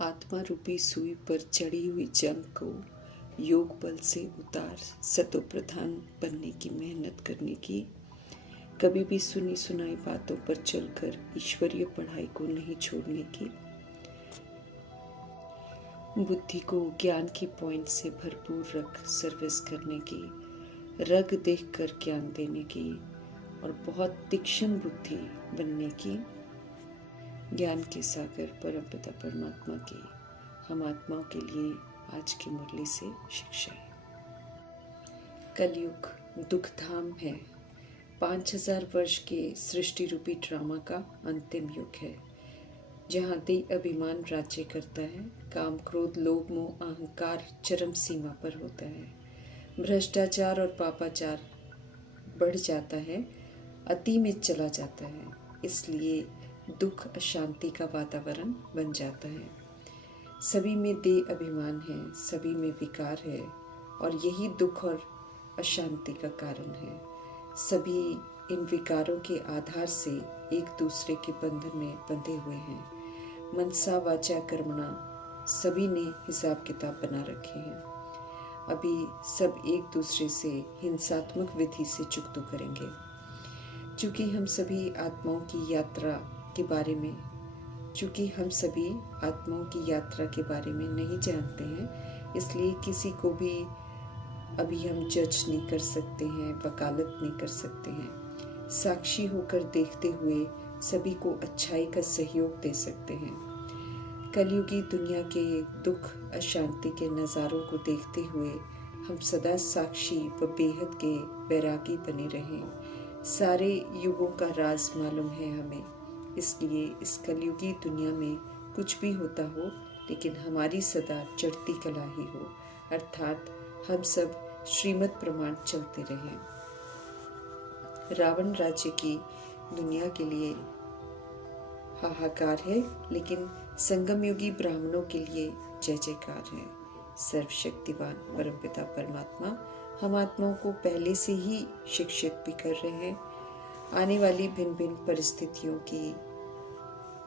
आत्मा रूपी सुई पर चढ़ी हुई जंग को योग बल से उतार सतो प्रधान बनने की मेहनत करने की, कभी भी सुनी सुनाई बातों पर चलकर ईश्वरीय पढ़ाई को नहीं छोड़ने की, बुद्धि को ज्ञान की पॉइंट से भरपूर रख सर्विस करने की, रग देखकर ज्ञान देने की और बहुत तीक्ष्ण बुद्धि बनने की, ज्ञान के सागर परमपिता परमात्मा की हम आत्माओं के लिए आज की मुरली से शिक्षा है। कलयुग दुखधाम है। 5000 वर्ष के सृष्टि रूपी ड्रामा का अंतिम युग है, जहाँ देह अभिमान राज्य करता है, काम क्रोध लोभ मोह अहंकार चरम सीमा पर होता है, भ्रष्टाचार और पापाचार बढ़ जाता है, अति में चला जाता है। इसलिए दुख अशांति का वातावरण बन जाता है। सभी में देह अभिमान है, सभी में विकार है और यही दुख और अशांति का कारण है। सभी इन विकारों के आधार से एक दूसरे के बंधन में बंधे हुए हैं। मनसा वाचा कर्मणा सभी ने हिसाब किताब बना रखे हैं। अभी सब एक दूसरे से हिंसात्मक विधि से चुकतो करेंगे। चूँकि हम सभी आत्माओं की यात्रा के बारे में नहीं जानते हैं, इसलिए किसी को भी अभी हम जज नहीं कर सकते हैं, वकालत नहीं कर सकते हैं। साक्षी होकर देखते हुए सभी को अच्छाई का सहयोग दे सकते हैं। कलयुगी दुनिया के दुख अशांति के नज़ारों को देखते हुए हम सदा साक्षी व बेहद के वैरागी बने रहें। सारे युगों का राज मालूम है हमें, इसलिए इस कलयुगी दुनिया में कुछ भी होता हो, लेकिन हमारी सदा चढ़ती कला ही हो, अर्थात हम सब श्रीमत प्रमाण चलते रहें। रावण राज्य की दुनिया के लिए हाहाकार है, लेकिन संगम युगी ब्राह्मणों के लिए जय जयकार है। सर्वशक्तिवान परमपिता परमात्मा हम आत्माओं को पहले से ही शिक्षित भी कर रहे हैं। आने वाली भिन्न भिन्न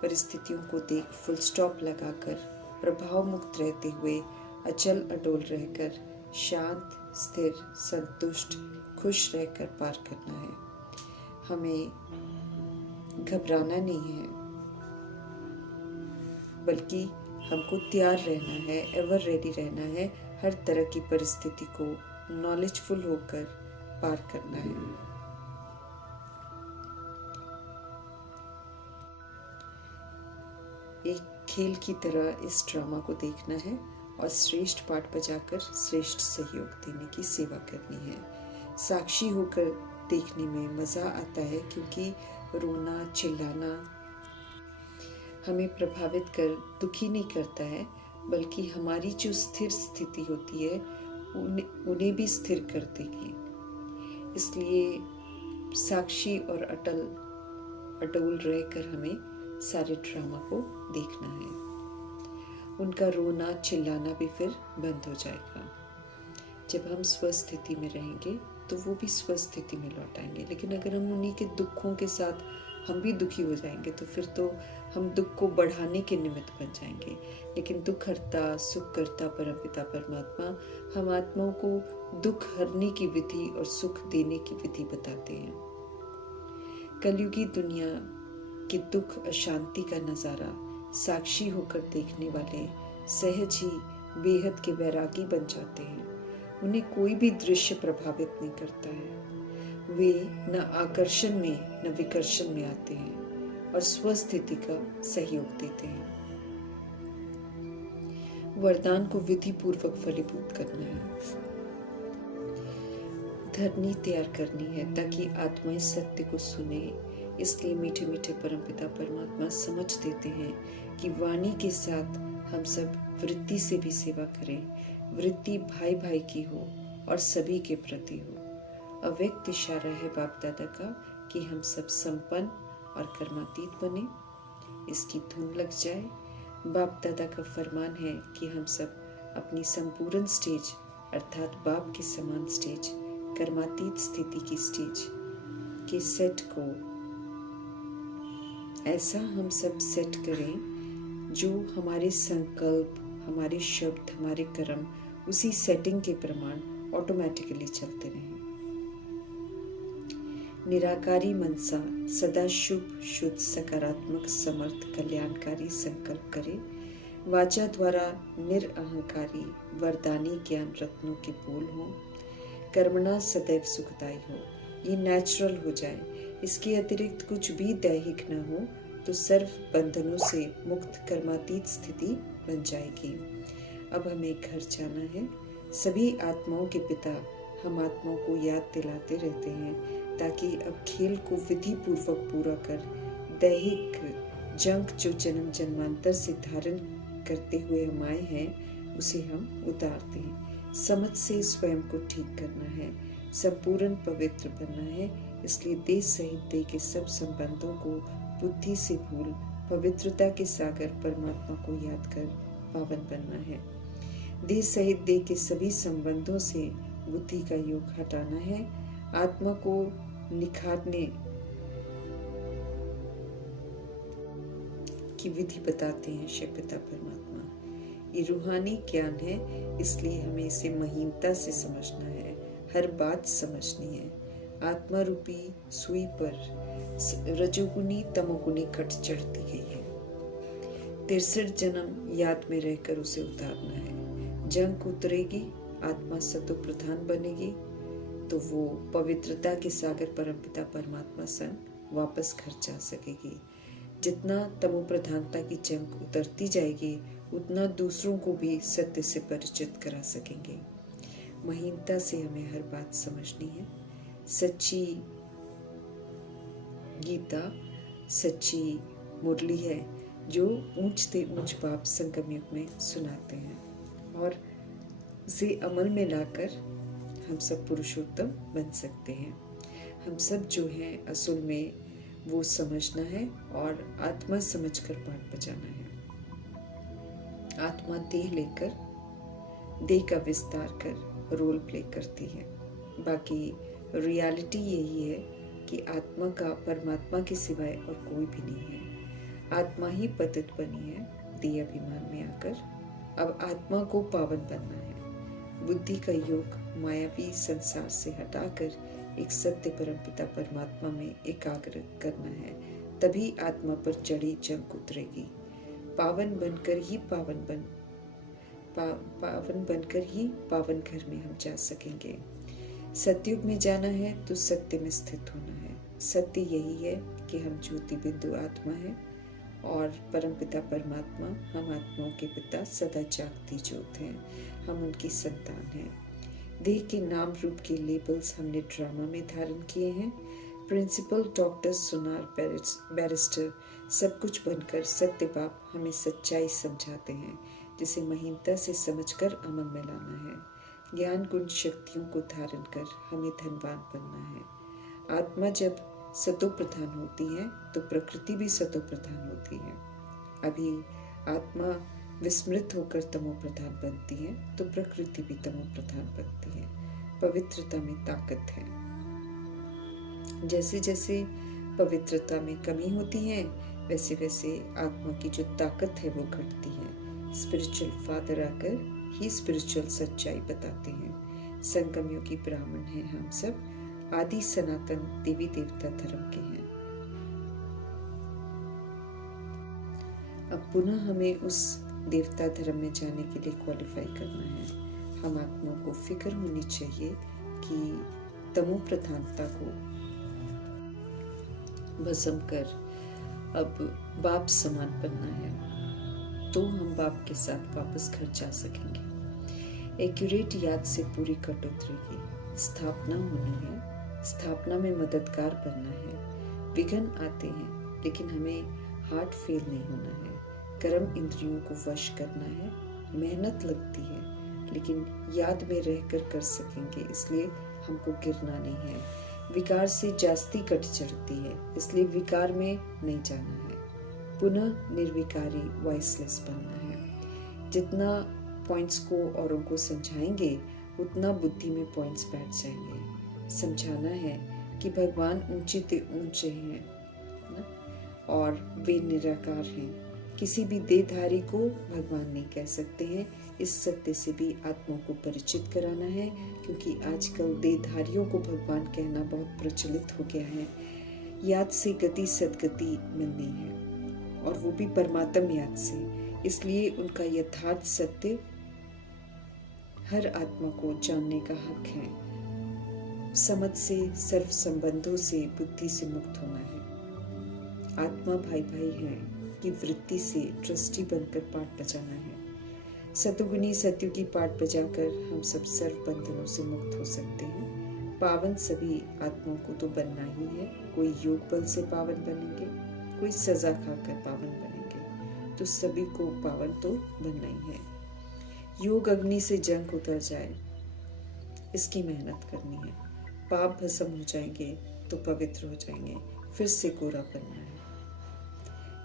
परिस्थितियों को देख फुल स्टॉप लगाकर प्रभाव मुक्त रहते हुए अचल अडोल रहकर शांत स्थिर संतुष्ट खुश रहकर पार करना है। हमें घबराना नहीं है, बल्कि हमको तैयार रहना है, एवर रेडी रहना है। हर तरह की परिस्थिति को नॉलेजफुल होकर पार करना है। एक खेल की तरह इस ड्रामा को देखना है और श्रेष्ठ पाठ बजाकर श्रेष्ठ सहयोग देने की सेवा करनी है। साक्षी होकर देखने में मज़ा आता है, क्योंकि रोना चिल्लाना हमें प्रभावित कर दुखी नहीं करता है, बल्कि हमारी जो स्थिर स्थिति होती है उन्हें भी स्थिर कर देगी। इसलिए साक्षी और अटल रहकर हमें सारे ड्रामा को देखना है। उनका रोना चिल्लाना भी फिर बंद हो जाएगा। जब हम स्वस्थिति में रहेंगे तो वो भी स्वस्थिति में लौट आएंगे। लेकिन अगर हम उन्हीं के दुखों के साथ हम भी दुखी हो जाएंगे तो फिर तो हम दुख को बढ़ाने के निमित्त बन जाएंगे। लेकिन दुख हरता सुख करता परमपिता परमात्मा हम आत्माओं को दुख हरने की विधि और सुख देने की विधि बताते हैं। कलयुगी दुनिया कि दुख अशांति का नज़ारा साक्षी होकर देखने वाले सहज ही बेहद के वैरागी बन जाते हैं। उन्हें कोई भी दृश्य प्रभावित नहीं करता है। वे न आकर्षण में न विकर्षण में आते हैं और स्वस्थिति का सहयोग देते हैं। वरदान को विधि पूर्वक फलीभूत करना है। धरनी तैयार करनी है ताकि आत्माएं सत्य को सुने। इसलिए मीठे मीठे परमपिता परमात्मा समझ देते हैं कि वाणी के साथ हम सब वृत्ति से भी सेवा करें। वृत्ति भाई भाई की हो और सभी के प्रति हो। अव्यक्त इशारा है बाप दादा का कि हम सब संपन्न और कर्मातीत बने, इसकी धुन लग जाए। बाप दादा का फरमान है कि हम सब अपनी संपूर्ण स्टेज अर्थात बाप के समान स्टेज, कर्मातीत स्थिति की स्टेज के सेट को ऐसा हम सब सेट करें जो हमारे संकल्प, हमारे शब्द, हमारे कर्म उसी सेटिंग के प्रमाण ऑटोमेटिकली चलते रहें। निराकारी मनसा सदा शुभ शुद्ध सकारात्मक समर्थ कल्याणकारी संकल्प करे। वाचा द्वारा निरअहंकारी वरदानी ज्ञान रत्नों के बोल हो। कर्मणा सदैव सुखदायी हो, ये नेचुरल हो जाए। इसके अतिरिक्त कुछ भी दैहिक न हो तो सर्व बंधनों से मुक्त कर्मातीत स्थिति बन जाएगी। अब हमें घर जाना है। सभी आत्माओं के पिता हम आत्माओं को याद दिलाते रहते हैं ताकि अब खेल को विधि पूर्वक पूरा कर दैहिक जंक जो जन्म जन्मांतर से धारण करते हुए हम आए हैं उसे हम उतार दें। समझ से स्वयं को ठीक करना है, संपूर्ण पवित्र बनना है। इसलिए देह सहित देह के सब संबंधों को बुद्धि से भूल पवित्रता के सागर परमात्मा को याद कर पावन बनना है। देह सहित देह के सभी संबंधों से बुद्धि का योग हटाना है। आत्मा को निखारने की विधि बताते हैं शिव पिता परमात्मा। ये रूहानी ज्ञान है, इसलिए हमें इसे महीनता से समझना है, हर बात समझनी है। आत्मा रूपी सुई पर रजोगुनी तमोगुनी कट चढ़ती गई है। 63 जन्म याद में रहकर उसे उतारना है। जंग उतरेगी, आत्मा सतो प्रधान बनेगी तो वो पवित्रता के सागर परमपिता परमात्मा संग वापस घर जा सकेगी। जितना तमो प्रधानता की जंग उतरती जाएगी उतना दूसरों को भी सत्य से परिचित करा सकेंगे। महीनता से हमें हर बात समझनी है। सच्ची गीता सच्ची मुरली है जो ऊंच से ऊंच बाप संगम युग में सुनाते हैं और उसे अमल में लाकर हम सब पुरुषोत्तम बन सकते हैं। हम सब जो हैं असल में वो समझना है और आत्मा समझकर पाठ बजाना है। आत्मा देह लेकर देह का विस्तार कर रोल प्ले करती है। बाकी रियलिटी यही है कि आत्मा का परमात्मा के सिवाय और कोई भी नहीं है। आत्मा ही पतित बनी है देह अभिमान में आकर। अब आत्मा को पावन बनना है। बुद्धि का योग मायावी संसार से हटाकर एक सत्य परमपिता परमात्मा में एकाग्र करना है। तभी आत्मा पर चढ़ी जंग उतरेगी। पावन बनकर ही पावन पावन घर में हम जा सकेंगे। सतयुग में जाना है तो सत्य में स्थित होना है। सत्य यही है कि हम ज्योति बिंदु आत्मा है और परमपिता परमात्मा हम आत्माओं के पिता सदा जागती ज्योत हैं। हम उनकी संतान हैं। देह के नाम रूप के लेबल्स हमने ड्रामा में धारण किए हैं। प्रिंसिपल, डॉक्टर, सुनार, बैरिस्टर सब कुछ बनकर सत्य बाप हमें सच्चाई समझाते हैं जिसे महीनता से समझकर अमल में लाना है। ज्ञान गुण शक्तियों को धारण कर हमें धनवान बनना है। आत्मा जब सतो प्रधान होती है तो प्रकृति भी सतो प्रधान होती है। अभी आत्मा विस्मृत होकर तमो प्रधान बनती है तो प्रकृति भी तमो प्रधान बनती है। पवित्रता में ताकत है। जैसे जैसे पवित्रता में कमी होती है वैसे वैसे आत्मा की जो ताकत है वो घटती है। स्पिरिचुअल फादर आकर ही स्पिरिचुअल सच्चाई बताते हैं। संगम योगी ब्राह्मण हैं हम सब, आदि सनातन देवी देवता धर्म के हैं। अब पुनः हमें उस देवता धर्म में जाने के लिए क्वालिफाई करना है। हम आत्माओं को फिक्र होनी चाहिए कि तमो प्रधानता को भस्म कर अब बाप समान बनना है तो हम बाप के साथ वापस घर जा सकेंगे। एक्यूरेट याद से पूरी कट उतरेगी। स्थापना होनी है। स्थापना में मददगार बनना है। विघ्न आते हैं लेकिन हमें हार्ट फेल नहीं होना है। कर्म इंद्रियों को वश करना है। मेहनत लगती है लेकिन याद में रहकर कर सकेंगे, इसलिए हमको गिरना नहीं है। विकार से जास्ती कट चढ़ती है, इसलिए विकार में नहीं जाना है। पुनः निर्विकारी वॉइसलेस बनना है। जितना पॉइंट्स को औरों को समझाएंगे उतना बुद्धि में पॉइंट्स बैठ जाएंगे। समझाना है कि भगवान ऊंचे ते ऊंचे हैं और वे निराकार हैं। किसी भी देहधारी को भगवान नहीं कह सकते हैं। इस सत्य से भी आत्माओं को परिचित कराना है, क्योंकि आजकल देहधारियों को भगवान कहना बहुत प्रचलित हो गया है। याद से गति सदगति मिलनी है, और वो भी परमात्म याद से। इसलिए उनका यथार्थ सत्य हर आत्मा को जानने का हक है। समझ से, सर्व संबंधों से, बुद्धि से मुक्त होना है। आत्मा भाई भाई हैं की वृत्ति से ट्रस्टी बनकर पाठ बजाना है। सतुगुनी सत्यु की पाठ बजाकर हम सब सर्व बंधनों से मुक्त हो सकते हैं। पावन सभी आत्माओं को तो बनना ही है। कोई योग बल से पावन बनेंगे, कोई सजा खाकर पावन बनेंगे, तो सभी को पावन तो बनना ही है। योग अग्नि से जंग उतर जाए, इसकी मेहनत करनी है। पाप भस्म हो जाएंगे तो पवित्र हो जाएंगे, फिर से गोरा बनना है।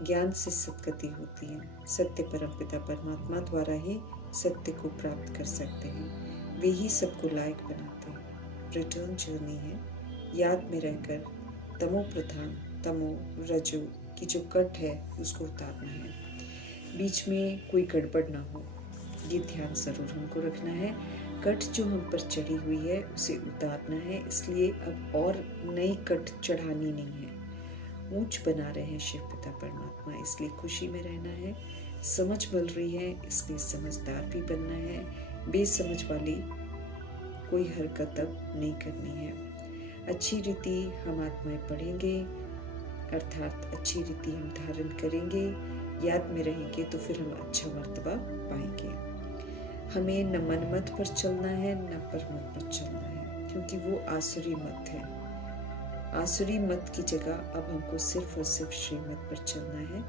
ज्ञान से सदगति होती है। सत्य परमपिता परमात्मा द्वारा ही सत्य को प्राप्त कर सकते हैं। वे ही सबको लायक बनाते हैं। रिटर्न जर्नी है। याद में रहकर तमो प्रधान, तमो रजो की जो कट है उसको उतारना है। बीच में कोई गड़बड़ ना हो, ये ध्यान जरूर हमको रखना है। कट जो हम पर चढ़ी हुई है उसे उतारना है। इसलिए अब और नई कट चढ़ानी नहीं है। ऊंच बना रहे हैं शिव पिता परमात्मा, इसलिए खुशी में रहना है। समझ मिल रही है, इसलिए समझदार भी बनना है। बेसमझ वाली कोई हरकत अब नहीं करनी है। अच्छी रीति हम आत्माएं पढ़ेंगे, अर्थात अच्छी रीति हम धारण करेंगे। याद में रहेंगे तो फिर हम अच्छा मर्तबा पाएंगे। हमें न मनमत पर चलना है, न परमत पर चलना है, क्योंकि वो आसुरी मत है। आसुरी मत की जगह अब हमको सिर्फ और सिर्फ श्रीमत पर चलना है।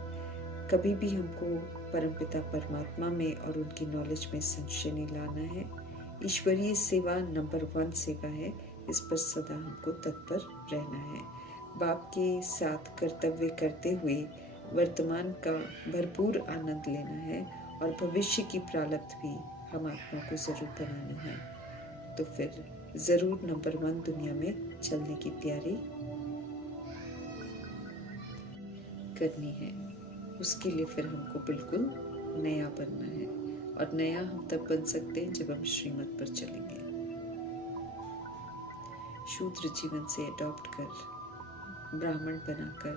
कभी भी हमको परमपिता परमात्मा में और उनकी नॉलेज में संशय नहीं लाना है। ईश्वरीय सेवा नंबर 1 सेवा है, इस पर सदा हमको तत्पर रहना है। बाप के साथ कर्तव्य करते हुए वर्तमान का भरपूर आनंद लेना है, और भविष्य की प्रारब्ध भी हम आत्मा को जरूर बनानी है। तो फिर जरूर नंबर 1 दुनिया में चलने की तैयारी करनी है। उसके लिए फिर हमको बिल्कुल नया बनना है, और नया हम तब बन सकते हैं जब हम श्रीमत पर चलेंगे। शूद्र जीवन से अडॉप्ट कर ब्राह्मण बनाकर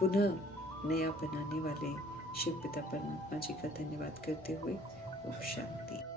पुनः नया बनाने वाले शिव पिता परमात्मा जी का धन्यवाद करते हुए ओम शांति।